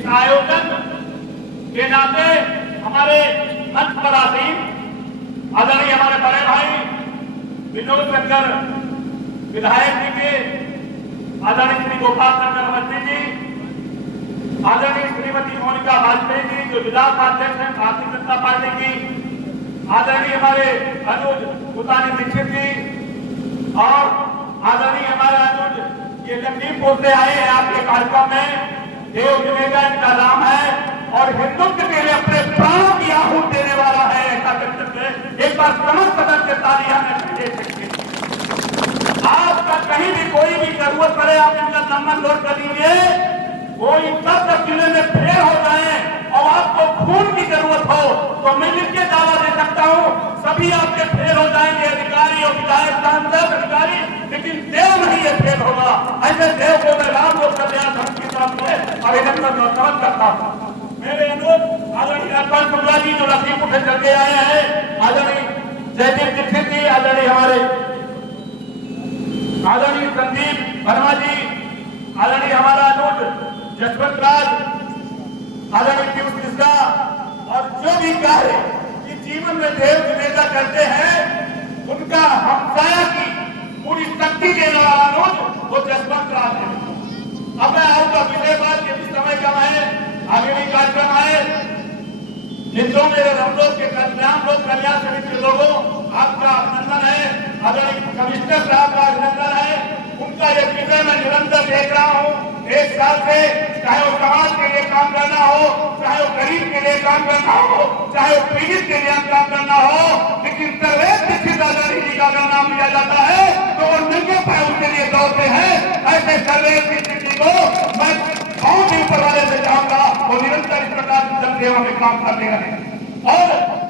इस आयोजन के नाते हमारे मंच पर आसीन आदरणीय हमारे बड़े भाई विनोद शंकर विधायक जी के, आदरणीय श्री गोपाल शंकर अवस्थी जी, आदरणीय श्रीमती मोनिका वाजपेयी जी जो विधानसभा अध्यक्ष हैं भारतीय जनता पार्टी की, आदरणीय हमारे अनुज भूतानी दीक्षित जी और आदरणीय हमारे अनुज ये लखीमपुर से आए हैं आपके कार्यक्रम में। देव जमेगा इनका नाम है और हिंदुत्व के लिए अपने प्राणों की आहूत देने वाला है ऐसा व्यक्तित्व। एक बार समस्त सदन के तालियां में दे सकते। आपका कहीं भी कोई भी जरूरत पड़े आप इनका नंबर नोट कर लीजिए। कोई सब जिले में फेल हो जाए और आपको खून की जरूरत हो तो मैं लिखके दावा दे सकता हूँ सभी आपके फेल हो जाएंगे, अधिकारी और विधायक सांसद अधिकारी, लेकिन देव नहीं ये फेल होगा। ऐसे देव को मैं राम लोक कल्याण धर्म की तरफ से अभिनंदन समर्पित करता हूँ। मेरे अनुरोध आदरणीय अर्पण शुक्ला जी जो लखीमपुर से चल के आए हैं, आदरणीय जयदीप दीक्षित जी, आदरणीय हमारे आदरणीय संदीप वर्मा जी, आदरणीय हमारा अनुज जसवंत राज, आदरणीय पीयूष मिश्रा और जो भी कार्य कि जीवन में देव जमेगा करते हैं उनका हमसाया की पूरी शक्ति देने वाला अनुज वो जसवंत राज है। अब मैं आऊंगा विषय बात के समय कम है, आगे भी कार्यक्रम है। मित्रों मेरे हम लोग के कल्याण लोक कल्याण समिति के लोगों आपका अभिनंदन है, आदरणीय कमिश्नर साहब का अभिनंदन है। उनका ये विषय मैं निरंतर देख रहा हूँ एक साल से, चाहे वो समाज के लिए काम करना हो, चाहे वो गरीब के लिए काम करना हो, चाहे वो पीड़ित के लिए काम करना हो, लेकिन सर्वोच्च दीक्षित आदरणीय जी का अगर नाम लिया जाता है तो वो नंगे पैर उनके लिए दौड़ते हैं। ऐसे सर्वोच्च दीक्षित जी को मैं बहुत ही ऊपर वाले से चाहूंगा वो निरंतर इस प्रकार की जनसेवा में काम करते रहे और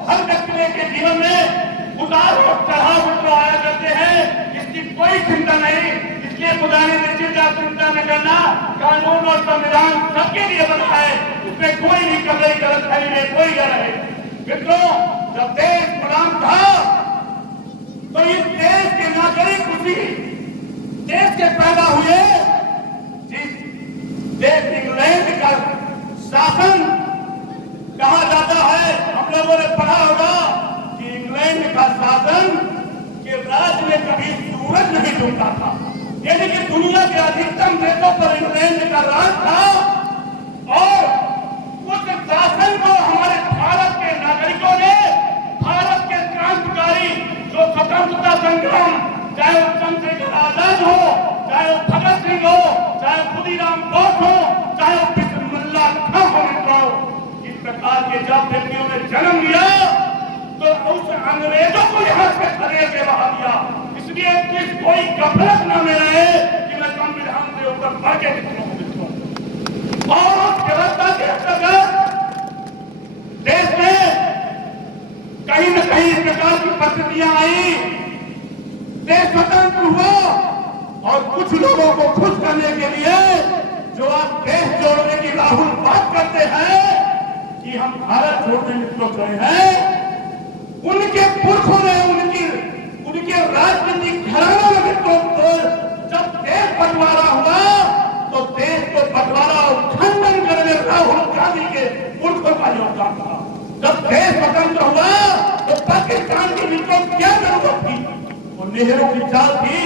हर व्यक्ति के जीवन में उतार और चढ़ाव उनको आया करते हैं, इसकी कोई चिंता नहीं। इसलिए पुराने निश्चित आप चिंता न करना, कानून और संविधान सबके लिए बना है, उसमें कोई भी कमी गलत नहीं, कोई गलत है। मित्रों जब देश गुलाम था तो इस देश के नागरिक उसी देश के पैदा हुए जिस देश इंग्लैंड का शासन कहा जाता है। हम लोगों ने पढ़ा होगा कि इंग्लैंड का शासन के राज में कभी सूरज नहीं डूबता था, यानी कि दुनिया के अधिकतम देशों पर इंग्लैंड का राज था और उस शासन को हमारे भारत के नागरिकों ने, भारत के क्रांतिकारी जो स्वतंत्रता संग्राम, चाहे वो चंद्रशेखर आजाद हो, चाहे वो भगत सिंह हो, चाहे खुदीराम बोस हो, चाहे वो बिस्मिल्लाह खां हो, इस प्रकार के जब व्यक्तियों ने जन्म लिया तो उस अंग्रेजों को यहाँ से खदेड़ के बहा दिया। इसलिए कोई गफलत न में रहे कि मैं संविधान से ऊपर बढ़ के निकलूं और उस व्यवस्था के अंतर्गत देश में कहीं न कहीं इस प्रकार की परिस्थितियां आई, देश स्वतंत्र हुआ और कुछ लोगों को खुश करने के लिए जो आप देश जोड़ने की राहुल बात करते हैं कि हम भारत छोड़ने निकल रहे हैं, उनके पुरखों ने उनके राजनीतिक घरानों में तो जब देश बंटवारा हुआ तो देश को बंटवारा और खंडन करने राहुल गांधी के पुरखों का योगदान था। जब देश स्वतंत्र हुआ तो पाकिस्तान की मित्रों क्या जरूरत थी? वो नेहरू की चाल थी,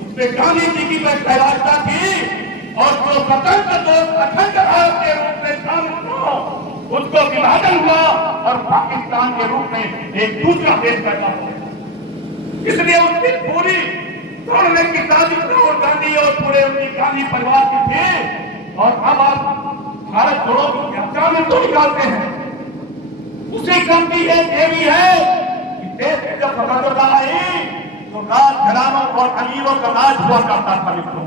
उसमें गांधी जी की सहभागिता थी और जो स्वतंत्र दोस्त अखंड भारत के रूप में शामिल हुआ उसको विभाजन हुआ और पाकिस्तान के रूप में एक दूसरा देश पैदा हुआ। इसलिए उसकी पूरी तोड़ने की साजिश राहुल गांधी और पूरे उनकी गांधी परिवार की थी और अब आप भारत छोड़ो की व्याख्या में तो निकालते हैं। उसी गलती ये भी है कि देश में जब स्वतंत्रता आई तो राजघरानों और अमीरों का राज हुआ करता था मित्रों,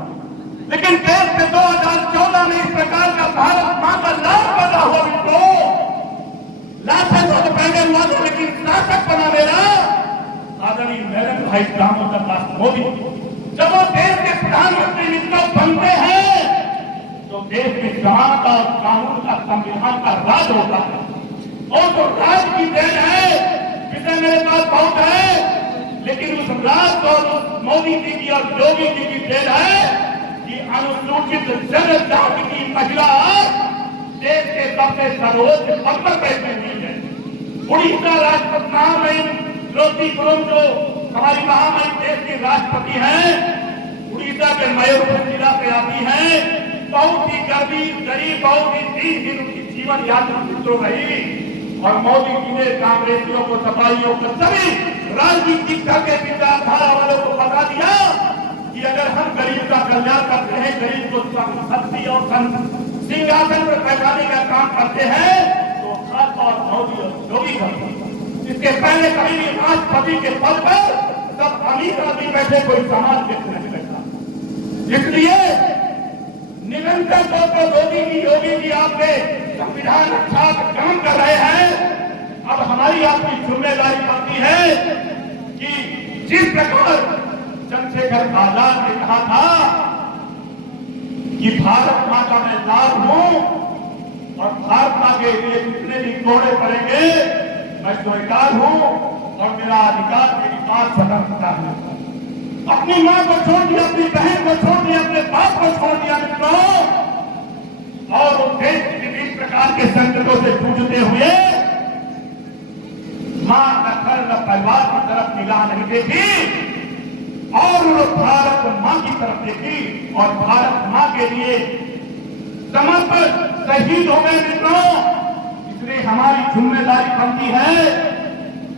लेकिन देश में 2014 में इस प्रकार का भारत मां का लाभ पैदा हुआ मित्रों। लाखों तो पहले हुआ था लेकिन शासक बना मेरा आदरणीय नरेंद्र भाई दामोदर दास मोदी। जब वो देश के प्रधानमंत्री मित्रों बनते हैं तो देश में समानता और कानून का संविधान का राज होता है और जो राज की देन है विषय मेरे पास बहुत है, लेकिन उस राज को मोदी जी की और योगी जी की देन है कि अनुसूचित जनजाति की महिला देश के सबसे सर्वोच्च पद पर बैठी हुई है। उड़ीसा राष्ट्रपति महामहिम द्रौपदी मुर्मू जो हमारी महामहिम देश की राष्ट्रपति हैं, उड़ीसा के मयूरभंज जिला से आती हैं। बहुत ही गरीब बहुत ही दीनहीन उनकी जीवन यात्रा शुरू रही और मोदी जी ने कांग्रेसियों को, सपाइयों को, सभी राजनीतिक दल के विचारधारा वालों को बता दिया कि अगर हम गरीब का कल्याण करते हैं, गरीब को शक्ति और सिंहासन पर बैठाने का काम करते हैं, तो खास और मोदी और योगी करते हैं। इसके पहले कभी भी राष्ट्रपति के पद पर सब अमीर आदमी बैठे, कोई समाज व्यक्ति नहीं बैठा। इसलिए निरंतर तौर पर योगी जी आपके संविधान रक्षा का काम कर रहे हैं। अब हमारी आपकी जिम्मेदारी बनती है कि जिस प्रकार चंद्रशेखर आजाद ने कहा था कि भारत मां का मैं लाभ हूं और भारत मां के लिए जितने भी कोड़े पड़ेंगे मैं स्वीकार हूं और मेरा अधिकार मेरी बात स्वतंत्रता है। अपनी मां को छोड़ दिया, अपनी बहन को छोड़ दिया, अपने बाप को छोड़ दिया मित्रों, और उन देश के विभिन्न प्रकार के संकटों से जूझते हुए मां न घर न परिवार की तरफ निगाह नहीं देखी और उन्होंने भारत मां की तरफ देखी और भारत मां के लिए समर्पित शहीद हो गए मित्रों। इसलिए हमारी जिम्मेदारी बनती है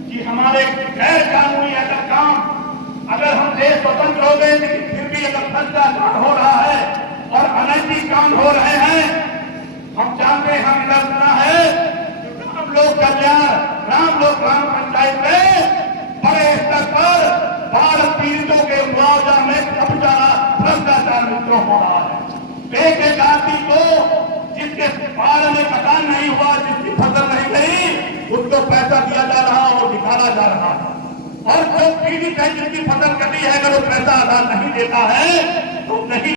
कि हमारे गैर कानूनी अगर काम, अगर हम देश स्वतंत्र हो गए लेकिन फिर भी अगर भ्रष्टाचार हो रहा है और अनैतिक काम हो रहे हैं, हम जानते हैं, हम लड़ना है राम लोक कल्याण, राम लोक ग्राम पंचायत में बड़े स्तर पर बाढ़ पीड़ितों के मुआवजा में कब्जा भ्रष्टाचार मित्रों हो रहा है। एक आदमी को जिसके बाढ़ में मकान नहीं हुआ, जिसकी फसल नहीं गई, उसको पैसा दिया जा रहा और निकाला जा रहा है। और जो पीड़ित है जिसकी फसल कटी है, अगर वो पैसा अदा नहीं देता है तो नहीं